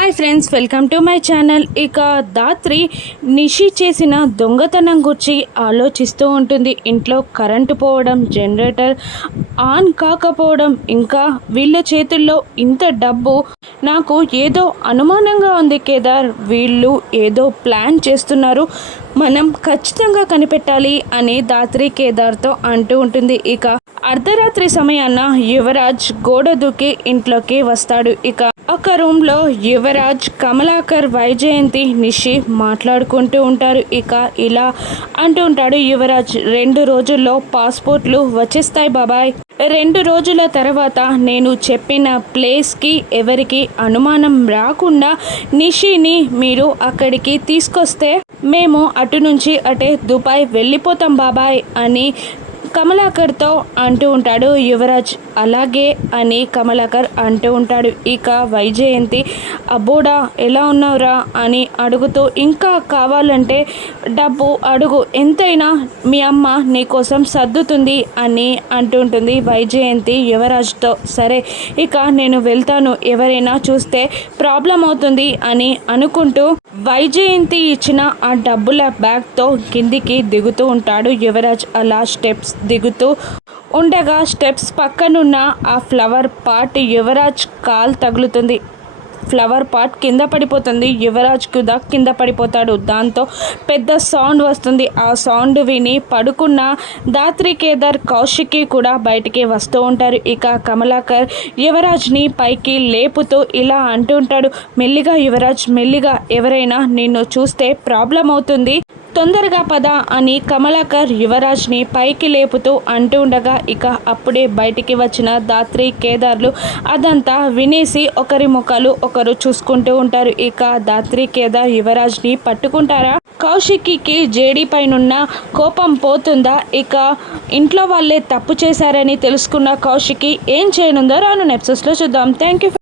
Hi friends, welcome to my channel. ఇక ధాత్రి నిషి చేసిన దొంగతనం గురించి ఆలోచిస్తూ ఉంటుంది. ఇంట్లో కరెంటు పోవడం, జనరేటర్ ఆన్ కాకపోవడం, ఇంకా వీళ్ళ చేతుల్లో ఇంత డబ్బు, నాకు ఏదో అనుమానంగా ఉంది కేదార్. వీళ్ళు ఏదో ప్లాన్ చేస్తున్నారు, మనం ఖచ్చితంగా కనిపెట్టాలి అని ధాత్రి కేదార్తో అంటూ ఉంటుంది. ఇక అర్ధరాత్రి సమయాన యువరాజ్ గోడ దూకి ఇంట్లోకి వస్తాడు. ఇక ఒక రూమ్లో యువరాజ్, కమలాకర్, వైజయంతి, నిషి మాట్లాడుకుంటూ ఉంటారు. ఇక ఇలా అంటూ ఉంటాడు యువరాజ్, 2 రోజుల్లో పాస్పోర్ట్లు వచ్చేస్తాయి బాబాయ్. 2 రోజుల తర్వాత నేను చెప్పిన ప్లేస్కి ఎవరికి అనుమానం రాకుండా నిషిని మీరు అక్కడికి తీసుకొస్తే మేము అటు నుంచి అటే దుబాయ్ వెళ్ళిపోతాం బాబాయ్ అని కమలాకర్తో అంటూ ఉంటాడు యువరాజ్. అలాగే అని కమలాకర్ అంటూ ఉంటాడు. ఇక వైజయంతి, అబ్బోడా ఎలా ఉన్నావురా అని అడుగుతూ, ఇంకా కావాలంటే డబ్బు అడుగు, ఎంతైనా మీ అమ్మ నీకోసం సర్దుతుంది అని అంటూ ఉంటుంది వైజయంతి యువరాజ్తో. సరే ఇక నేను వెళ్తాను, ఎవరైనా చూస్తే ప్రాబ్లం అవుతుంది అని అనుకుంటూ వైజయంతి ఇచ్చిన ఆ డబ్బుల బ్యాగ్తో కిందికి దిగుతూ ఉంటాడు యువరాజ్. అలా స్టెప్స్ దిగుతూ ఉండగా స్టెప్స్ పక్కనున్న ఆ ఫ్లవర్ పాట్ యువరాజ్ కాల్ తగులుతుంది. ఫ్లవర్ పాట్ కింద పడిపోతుంది. యువరాజ్ కూడా కింద పడిపోతాడు. దాంతో పెద్ద సౌండ్ వస్తుంది. ఆ సౌండ్ విని పడుకున్న ధాత్రి, కేదార్, కౌశికి కూడా బయటికి వస్తూ ఉంటారు. ఇక కమలాకర్ యువరాజ్ని పైకి లేపుతూ ఇలా అంటూ ఉంటాడు, మెల్లిగా యువరాజ్, మెల్లిగా, ఎవరైనా నిన్ను చూస్తే ప్రాబ్లం అవుతుంది, తొందరగా పద అని కమలాకర్ యువరాజ్ని పైకి లేపుతూ అంటూ ఉండగా ఇక అప్పుడే బయటికి వచ్చిన ధాత్రి, కేదార్లు అదంతా వినేసి ఒకరి ముఖాలు ఒకరు చూసుకుంటూ ఉంటారు. ఇక ధాత్రి, కేదార్ యువరాజ్ని పట్టుకుంటారా? కౌశికి జేడీ పైనున్న కోపం పోతుందా? ఇక ఇంట్లో వాళ్ళే తప్పు చేశారని తెలుసుకున్న కౌశికి ఏం చేయనుందో రాను ఎపిసోడ్స్లో చూద్దాం. Thank you.